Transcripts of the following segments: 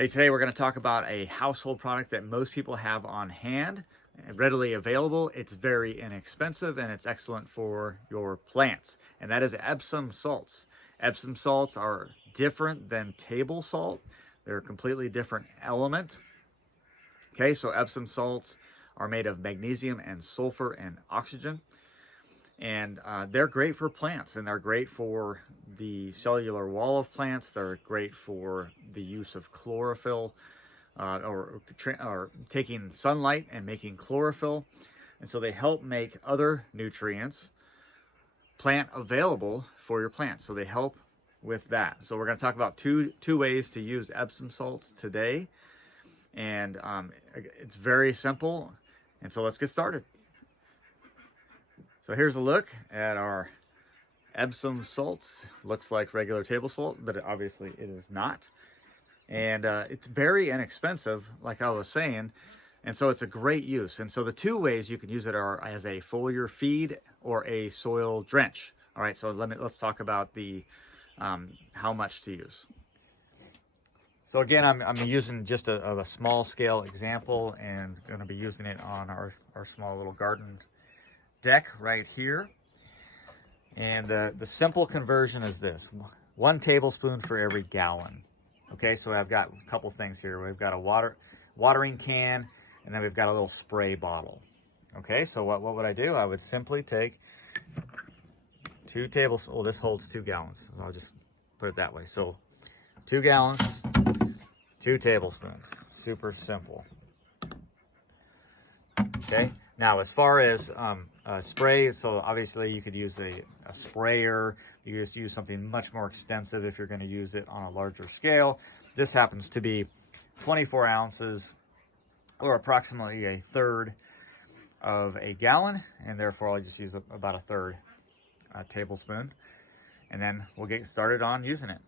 Hey, today we're going to talk about a household product that most people have on hand, readily available. It's very inexpensive and it's excellent for your plants, and that is Epsom salts. Epsom salts are different than table salt. They're a completely different element. Okay, so Epsom salts are made of magnesium and sulfur and oxygen. And they're great for plants, and they're great for the cellular wall of plants. They're great for the use of chlorophyll or taking sunlight and making chlorophyll. And so they help make other nutrients plant available for your plants. So they help with that. So we're going to talk about two ways to use Epsom salts today. And it's very simple. And so let's get started. So here's a look at our Epsom salts. Looks like regular table salt, but obviously it is not. And it's very inexpensive, like I was saying, and so it's a great use. And so the two ways you can use it are as a foliar feed or a soil drench. All right, so let's talk about the how much to use. So again, I'm using just a small scale example, and going to be using it on our small little garden deck right here. And the simple conversion is this: 1 tablespoon for every gallon. Okay, so I've got a couple things here. We've got a watering can, and then we've got a little spray bottle. Okay, so what would I do? I would simply take 2 tablespoons. Oh, this holds 2 gallons. So I'll just put it that way. So 2 gallons, 2 tablespoons. Super simple. Okay. Now, as far as spray, so obviously you could use a sprayer. You just use something much more extensive if you're going to use it on a larger scale. This happens to be 24 ounces, or approximately a third of a gallon, and therefore I'll just use about a third tablespoon, and then we'll get started on using it.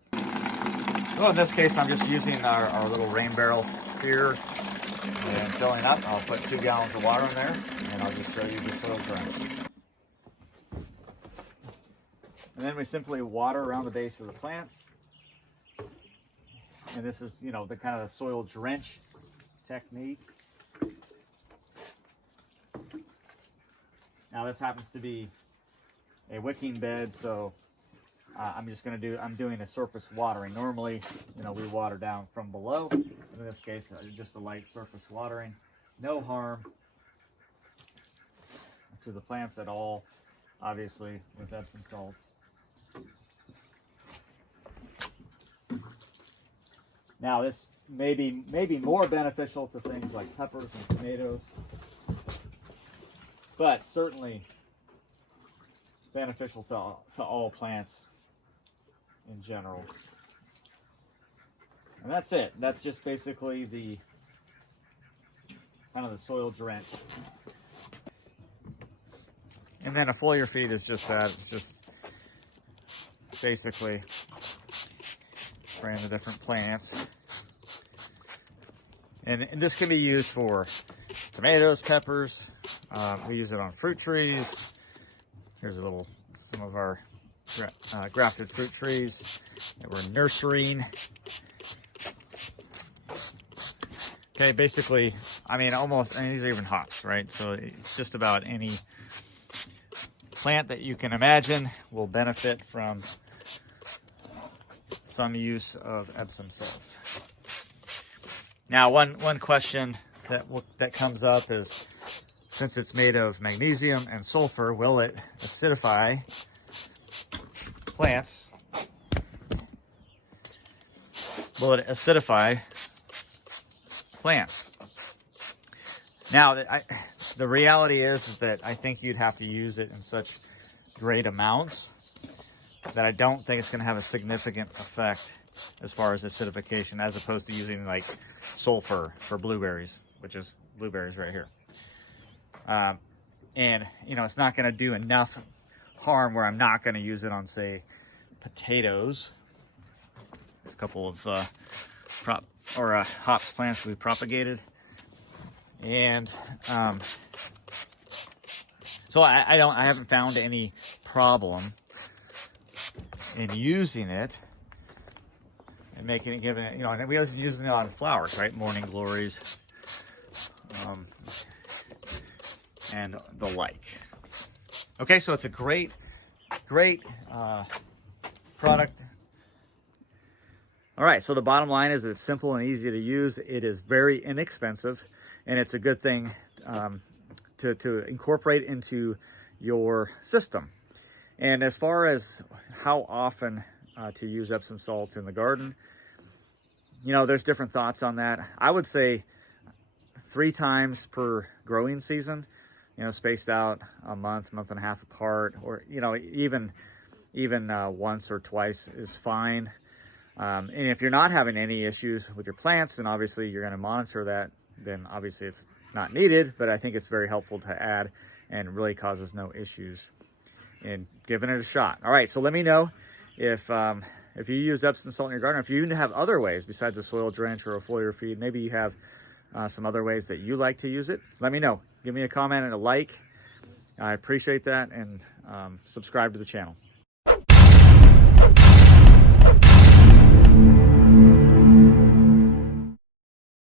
So in this case, I'm just using our little rain barrel here. And filling up, I'll put 2 gallons of water in there, and I'll just show you the soil drench. And then we simply water around the base of the plants. And this is, the kind of the soil drench technique. Now this happens to be a wicking bed, so I'm doing a surface watering. Normally, we water down from below. In this case, just a light surface watering. No harm to the plants at all, obviously, with Epsom salts. Now, this may be more beneficial to things like peppers and tomatoes, but certainly beneficial to all plants in general. And that's it. That's just basically the kind of the soil drench. And then a foliar feed is just that. It's just basically spraying the different plants. And this can be used for tomatoes, peppers. We use it on fruit trees. Here's some of our grafted fruit trees that we're nurturing. Okay, basically, almost, and these are even hops, right? So it's just about any plant that you can imagine will benefit from some use of Epsom salts. Now, one question that comes up is, since it's made of magnesium and sulfur, will it acidify plants? Will it acidify plants? Now, the reality is that I think you'd have to use it in such great amounts that I don't think it's going to have a significant effect as far as acidification, as opposed to using like sulfur for blueberries, which is blueberries right here. And it's not going to do enough harm where I'm not going to use it on, say, potatoes. There's a couple of hops plants we propagated, and so I haven't found any problem in using it. and making it, giving it, you know, and we was using it on flowers, right? Morning glories, and the like. Okay, so it's a great product. All right, so the bottom line is it's simple and easy to use. It is very inexpensive, and it's a good thing to incorporate into your system. And as far as how often to use Epsom salts in the garden, you know, there's different thoughts on that. I would say 3 times per growing season, you know, spaced out a month and a half apart, or, you know, even once or twice is fine. And if you're not having any issues with your plants, then obviously you're going to monitor that, then obviously it's not needed, but I think it's very helpful to add and really causes no issues in giving it a shot. All right, so let me know if you use Epsom salt in your garden, or if you even have other ways besides a soil drench or a foliar feed. Maybe you have some other ways that you like to use it. Let me know. Give me a comment and a like. I appreciate that, and subscribe to the channel.